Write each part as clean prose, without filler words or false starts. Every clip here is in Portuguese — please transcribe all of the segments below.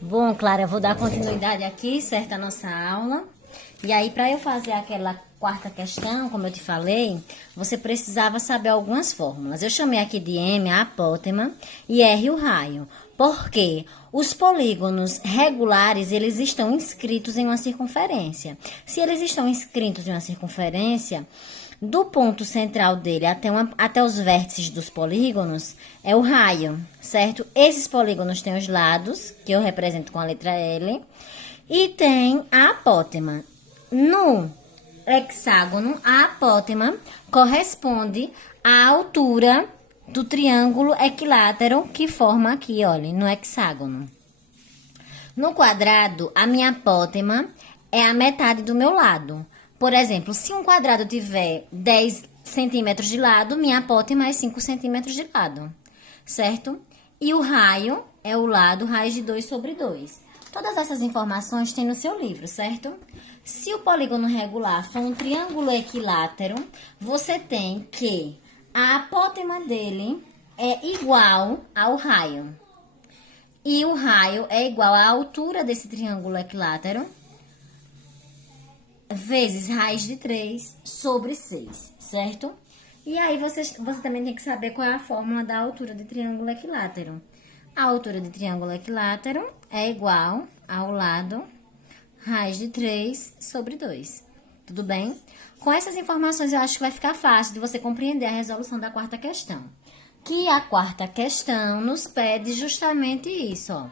Bom, Clara, eu vou dar continuidade aqui, certo, à nossa aula. E aí, para eu fazer aquela quarta questão, como eu te falei, você precisava saber algumas fórmulas. Eu chamei aqui de M a apótema e R o raio. Porque os polígonos regulares, eles estão inscritos em uma circunferência. Se eles estão inscritos em uma circunferência, do ponto central dele até os vértices dos polígonos é o raio, certo? Esses polígonos têm os lados, que eu represento com a letra L, e tem a apótema. No hexágono, a apótema corresponde à altura do triângulo equilátero que forma aqui, olha, no hexágono. No quadrado, a minha apótema é a metade do meu lado. Por exemplo, se um quadrado tiver 10 centímetros de lado, minha apótema é 5 centímetros de lado, certo? E o raio é o lado raiz de 2 sobre 2. Todas essas informações tem no seu livro, certo? Se o polígono regular for um triângulo equilátero, você tem que a apótema dele é igual ao raio. E o raio é igual à altura desse triângulo equilátero vezes raiz de 3 sobre 6, certo? E aí você também tem que saber qual é a fórmula da altura de triângulo equilátero. A altura de triângulo equilátero é igual ao lado raiz de 3 sobre 2. Tudo bem? Com essas informações eu acho que vai ficar fácil de você compreender a resolução da quarta questão. Que a quarta questão nos pede justamente isso, ó.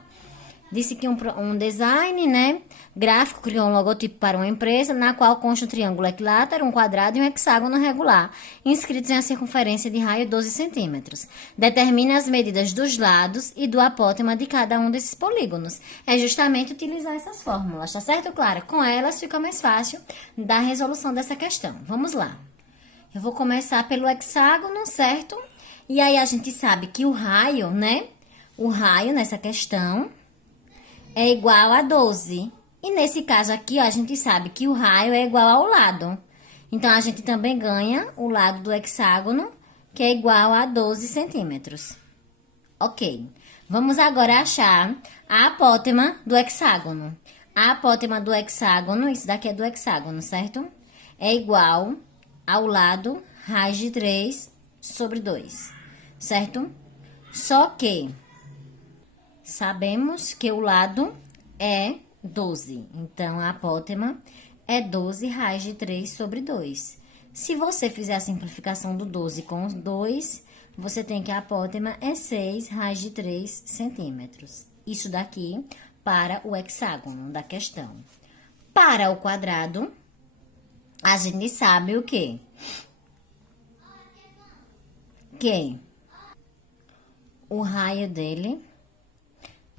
Disse que um design, né, gráfico criou um logotipo para uma empresa, na qual consta um triângulo equilátero, um quadrado e um hexágono regular, inscritos em uma circunferência de raio 12 centímetros. Determine as medidas dos lados e do apótema de cada um desses polígonos. É justamente utilizar essas fórmulas, tá certo, Clara? Com elas fica mais fácil da resolução dessa questão. Vamos lá. Eu vou começar pelo hexágono, certo? E aí a gente sabe que o raio, né, o raio nessa questão é igual a 12. E nesse caso aqui, ó, a gente sabe que o raio é igual ao lado. Então, a gente também ganha o lado do hexágono, que é igual a 12 centímetros. Ok. Vamos agora achar a apótema do hexágono. A apótema do hexágono, isso daqui é do hexágono, certo? É igual ao lado raiz de 3 sobre 2, certo? Só que sabemos que o lado é 12. Então, a apótema é 12 raiz de 3 sobre 2. Se você fizer a simplificação do 12 com os 2, você tem que a apótema é 6 raiz de 3 centímetros. Isso daqui para o hexágono da questão. Para o quadrado, a gente sabe o quê? Que o raio dele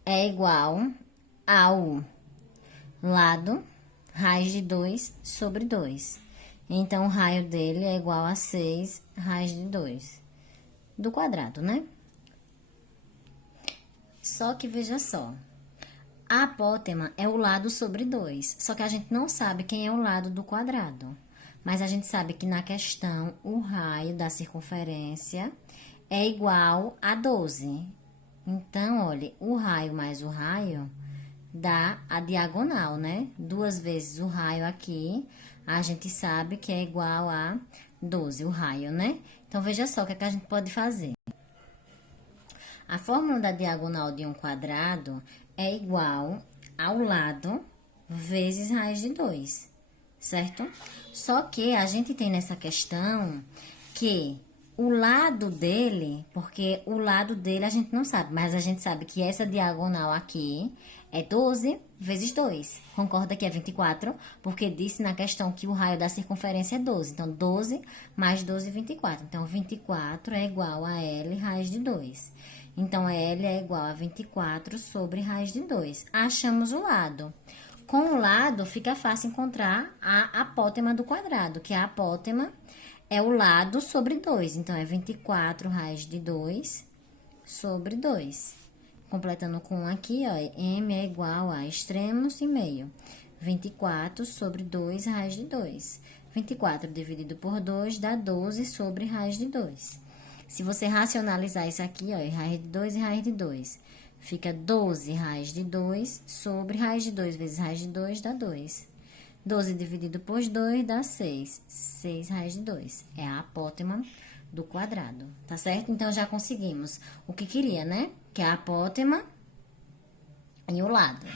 é igual ao lado raiz de 2 sobre 2. Então, o raio dele é igual a 6 raiz de 2 do quadrado, né? Só que, veja só, a apótema é o lado sobre 2, só que a gente não sabe quem é o lado do quadrado. Mas a gente sabe que na questão, o raio da circunferência é igual a 12. Então, olha, o raio mais o raio dá a diagonal, né? 2 vezes o raio aqui, a gente sabe que é igual a 12, o raio, né? Então, veja só o que é que a gente pode fazer. A fórmula da diagonal de um quadrado é igual ao lado vezes raiz de 2, certo? Só que a gente tem nessa questão que o lado dele, porque o lado dele a gente não sabe, mas a gente sabe que essa diagonal aqui é 12 vezes 2. Concorda que é 24? Porque disse na questão que o raio da circunferência é 12. Então, 12 mais 12 é 24. Então, 24 é igual a L raiz de 2. Então, L é igual a 24 sobre raiz de 2. Achamos o lado. Com o lado, fica fácil encontrar a apótema do quadrado, que a apótema é o lado sobre 2. Então, é 24 raiz de 2 sobre 2. Completando com 1 aqui, ó, M é igual a extremos e meio. 24 sobre 2 raiz de 2. 24 dividido por 2 dá 12 sobre raiz de 2. Se você racionalizar isso aqui, ó, raiz de 2 e raiz de 2. Fica 12 raiz de 2 sobre raiz de 2 vezes raiz de 2 dá 2. 12 dividido por 2 dá 6. 6 raiz de 2. É a apótema do quadrado, tá certo? Então, já conseguimos o que queria, né? Que é a apótema e o lado.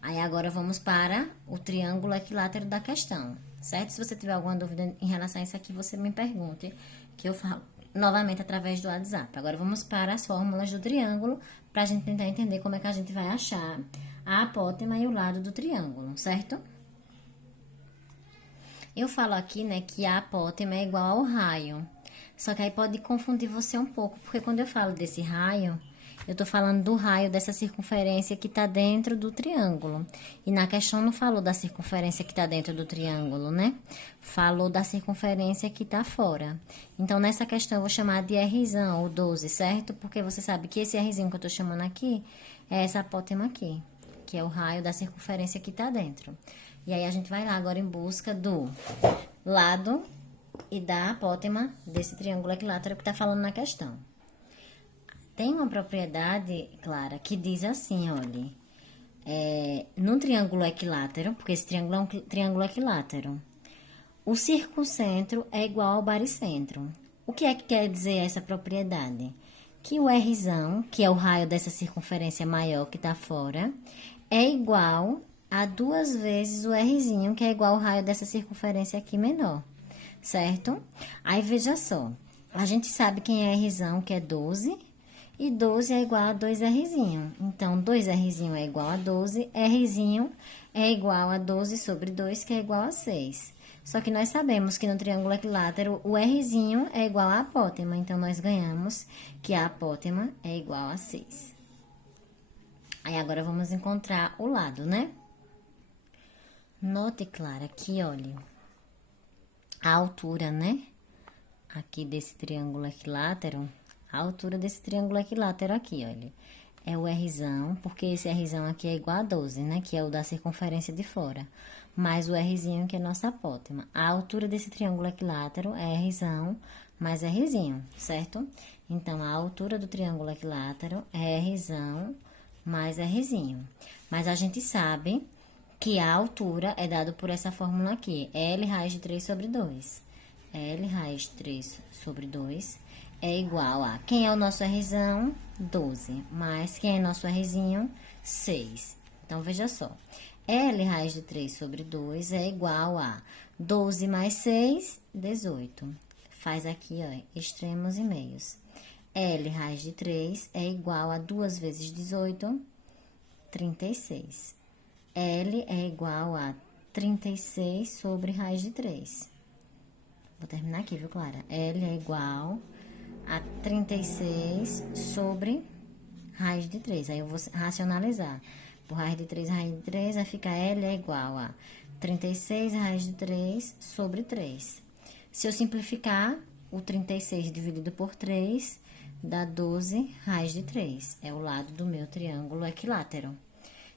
Aí, agora, vamos para o triângulo equilátero da questão, certo? Se você tiver alguma dúvida em relação a isso aqui, você me pergunte, que eu falo novamente através do WhatsApp. Agora, vamos para as fórmulas do triângulo, para a gente tentar entender como é que a gente vai achar a apótema e o lado do triângulo, certo? Eu falo aqui, né, que a apótema é igual ao raio. Só que aí pode confundir você um pouco, porque quando eu falo desse raio, eu tô falando do raio dessa circunferência que tá dentro do triângulo. E na questão não falou da circunferência que tá dentro do triângulo, né? Falou da circunferência que tá fora. Então, nessa questão eu vou chamar de Rzão, ou 12, certo? Porque você sabe que esse Rzinho que eu tô chamando aqui é essa apótema aqui, que é o raio da circunferência que tá dentro. E aí, a gente vai lá agora em busca do lado e da apótema desse triângulo equilátero que tá falando na questão. Tem uma propriedade, Clara, que diz assim, olha, no triângulo equilátero, porque esse triângulo é um triângulo equilátero, o circuncentro é igual ao baricentro. O que é que quer dizer essa propriedade? Que o Rzão, que é o raio dessa circunferência maior que tá fora, é igual a 2 vezes o Rzinho, que é igual ao raio dessa circunferência aqui menor, certo? Aí, veja só, a gente sabe quem é Rzão, que é 12, e 12 é igual a 2Rzinho. Então, 2Rzinho é igual a 12, Rzinho é igual a 12 sobre 2, que é igual a 6. Só que nós sabemos que no triângulo equilátero, o Rzinho é igual à apótema. Então, nós ganhamos que a apótema é igual a 6. Aí, agora, vamos encontrar o lado, né? Note, Clara, que, olha, a altura, né? Aqui desse triângulo equilátero, a altura desse triângulo equilátero aqui, olha, é o Rzão, porque esse Rzão aqui é igual a 12, né? Que é o da circunferência de fora, mais o Rzinho, que é nossa apótema. A altura desse triângulo equilátero é Rzão mais Rzinho, certo? Então, a altura do triângulo equilátero é Rzão mais Rzinho. Mas a gente sabe que a altura é dado por essa fórmula aqui, L raiz de 3 sobre 2. L raiz de 3 sobre 2 é igual a... Quem é o nosso Rzão? 12. Mais quem é nosso Rzinho? 6. Então, veja só. L raiz de 3 sobre 2 é igual a 12 mais 6, 18. Faz aqui, ó, extremos e meios. L raiz de 3 é igual a 2 vezes 18, 36. L é igual a 36 sobre raiz de 3. Vou terminar aqui, viu, Clara? L é igual a 36 sobre raiz de 3. Aí, eu vou racionalizar. Por raiz de 3, vai ficar L é igual a 36 raiz de 3 sobre 3. Se eu simplificar, o 36 dividido por 3 dá 12 raiz de 3. É o lado do meu triângulo equilátero.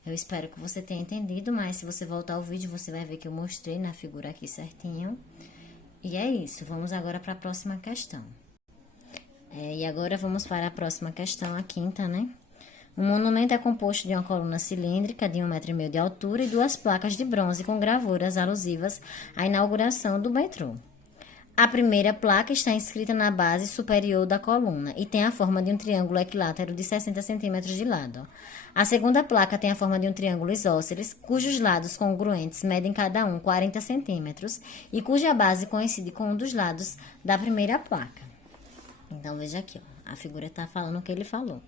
Eu espero que você tenha entendido, mas se você voltar ao vídeo, você vai ver que eu mostrei na figura aqui certinho. E é isso, vamos agora para a próxima questão. E agora vamos para a próxima questão, a quinta, né? Um monumento é composto de uma coluna cilíndrica de 1,5 m de altura e 2 placas de bronze com gravuras alusivas à inauguração do metrô. A primeira placa está inscrita na base superior da coluna e tem a forma de um triângulo equilátero de 60 centímetros de lado. A segunda placa tem a forma de um triângulo isósceles, cujos lados congruentes medem cada um 40 centímetros e cuja base coincide com um dos lados da primeira placa. Então, veja aqui, ó, a figura está falando o que ele falou.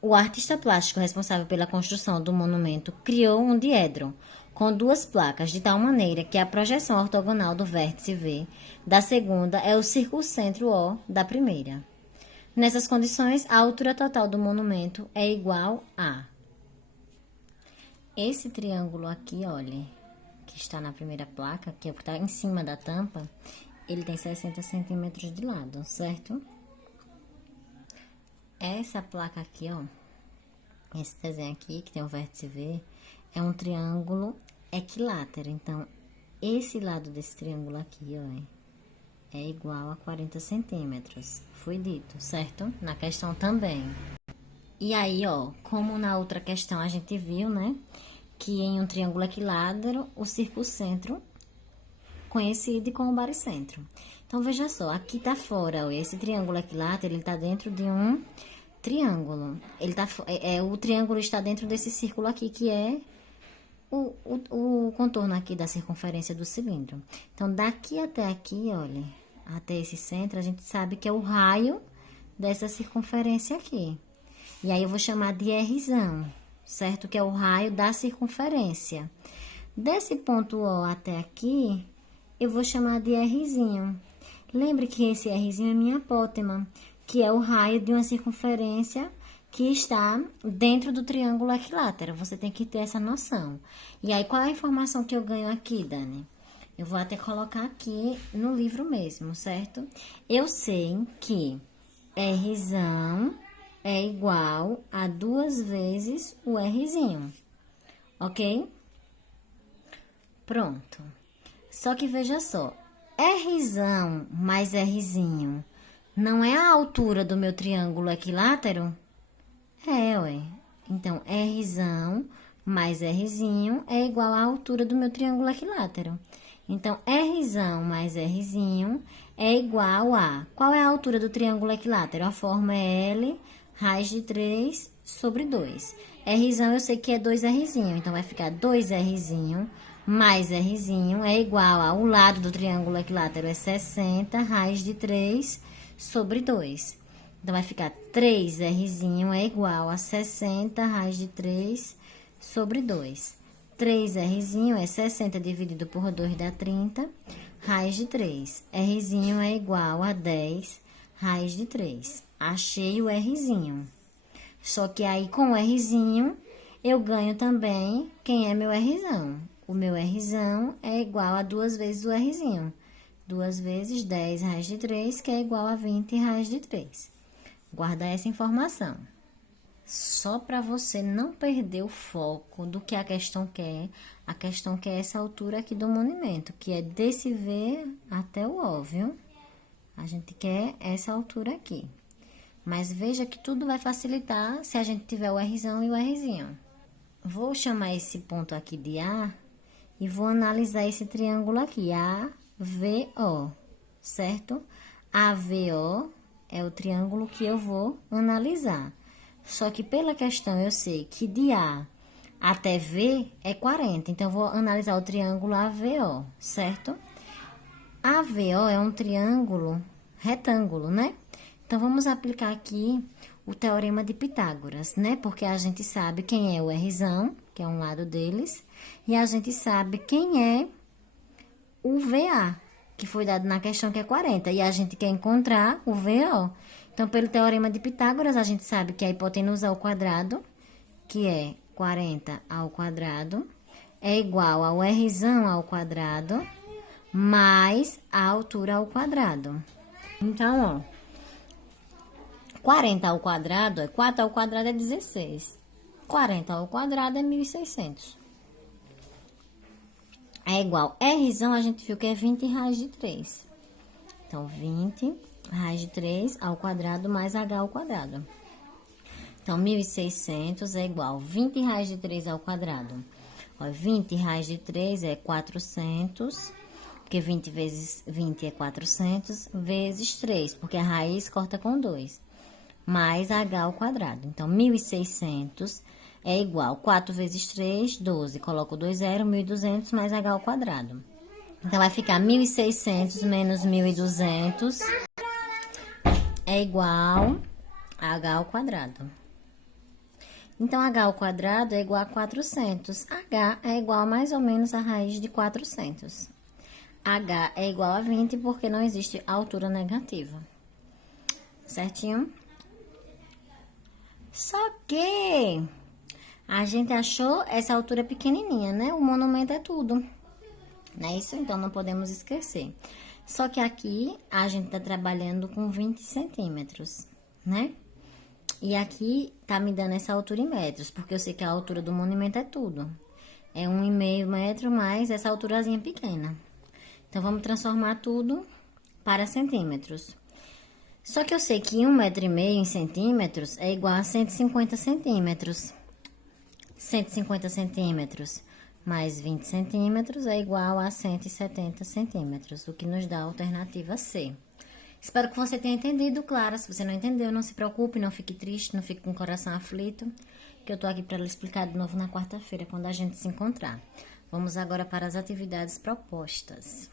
O artista plástico responsável pela construção do monumento criou um diedro com 2 placas, de tal maneira que a projeção ortogonal do vértice V da segunda é o circuncentro O da primeira. Nessas condições, a altura total do monumento é igual a... Esse triângulo aqui, olha, que está na primeira placa, que é o que está em cima da tampa, ele tem 60 centímetros de lado, certo? Essa placa aqui, ó, esse desenho aqui, que tem o vértice V, é um triângulo equilátero. Então, esse lado desse triângulo aqui, ó, é igual a 40 centímetros. Foi dito, certo? Na questão também. E aí, ó, como na outra questão a gente viu, né? Que em um triângulo equilátero, o circuncentro coincide com o baricentro. Então, veja só, aqui tá fora, ó, esse triângulo equilátero, ele tá dentro de um triângulo. Ele tá, o triângulo está dentro desse círculo aqui, que é o contorno aqui da circunferência do cilindro. Então, daqui até aqui, olha, até esse centro, a gente sabe que é o raio dessa circunferência aqui. E aí, eu vou chamar de Rzão, certo? Que é o raio da circunferência. Desse ponto O até aqui, eu vou chamar de Rzinho. Lembre que esse Rzinho é minha apótema, que é o raio de uma circunferência que está dentro do triângulo equilátero. Você tem que ter essa noção. E aí, qual é a informação que eu ganho aqui, Dani? Eu vou até colocar aqui no livro mesmo, certo? Eu sei que Rzão é igual a 2 vezes o Rzinho, ok? Pronto. Só que veja só, Rzão mais Rzinho não é a altura do meu triângulo equilátero? É, ué. Então, Rzão mais Rzinho é igual à altura do meu triângulo equilátero. Então, Rzão mais Rzinho é igual a... Qual é a altura do triângulo equilátero? A forma é L raiz de 3 sobre 2. Rzão eu sei que é 2Rzinho, então vai ficar 2Rzinho mais Rzinho é igual ao lado do triângulo equilátero, é 60 raiz de 3 sobre 2. Então, vai ficar 3Rzinho é igual a 60 raiz de 3 sobre 2. 3Rzinho é 60 dividido por 2 dá 30, raiz de 3. Rzinho é igual a 10 raiz de 3. Achei o Rzinho. Só que aí, com o Rzinho, eu ganho também quem é meu Rzão. O meu Rzão é igual a 2 vezes o Rzinho. 2 vezes 10 raiz de 3, que é igual a 20 raiz de 3. Guarda essa informação. Só para você não perder o foco do que a questão quer essa altura aqui do monumento, que é desse V até o O, viu? A gente quer essa altura aqui. Mas veja que tudo vai facilitar se a gente tiver o Rzão e o Rzinho. Vou chamar esse ponto aqui de A e vou analisar esse triângulo aqui, AVO, certo? AVO é o triângulo que eu vou analisar. Só que pela questão eu sei que de A até V é 40, então eu vou analisar o triângulo AVO, certo? AVO é um triângulo retângulo, né? Então, vamos aplicar aqui o teorema de Pitágoras, né? Porque a gente sabe quem é o Rzão, que é um lado deles, e a gente sabe quem é o VA, que foi dado na questão que é 40, e a gente quer encontrar o VO. Então, pelo teorema de Pitágoras, a gente sabe que a hipotenusa ao quadrado, que é 40 ao quadrado, é igual ao Rzão ao quadrado, mais a altura ao quadrado. Então, ó, 40 ao quadrado, 4 ao quadrado é 16. 40 ao quadrado é 1.600. É igual. Rzão, a gente viu que é 20 raiz de 3. Então, 20 raiz de 3 ao quadrado mais h ao quadrado. Então, 1.600 é igual 20 raiz de 3 ao quadrado. Ó, 20 raiz de 3 é 400, porque 20 vezes 20 é 400, vezes 3, porque a raiz corta com 2, mais h ao quadrado. Então, 1.600 é igual 4 vezes 3, 12. Coloco 2 zero, 1.200 mais h ao quadrado. Então, vai ficar 1.600 menos 1.200 é igual a h ao quadrado. Então, h ao quadrado é igual a 400. h é igual a mais ou menos a raiz de 400. h é igual a 20 porque não existe altura negativa. Certinho? Só que a gente achou essa altura pequenininha, né? O monumento é tudo. Não é isso? Então, não podemos esquecer. Só que aqui, a gente tá trabalhando com 20 centímetros, né? E aqui, tá me dando essa altura em metros, porque eu sei que a altura do monumento é tudo. É 1,5 metro mais essa alturazinha pequena. Então, vamos transformar tudo para centímetros. Só que eu sei que 1,5 m em centímetros é igual a 150 centímetros. 150 centímetros mais 20 centímetros é igual a 170 centímetros, o que nos dá a alternativa C. Espero que você tenha entendido, Clara. Se você não entendeu, não se preocupe, não fique triste, não fique com o coração aflito, que eu tô aqui para lhe explicar de novo na quarta-feira, quando a gente se encontrar. Vamos agora para as atividades propostas.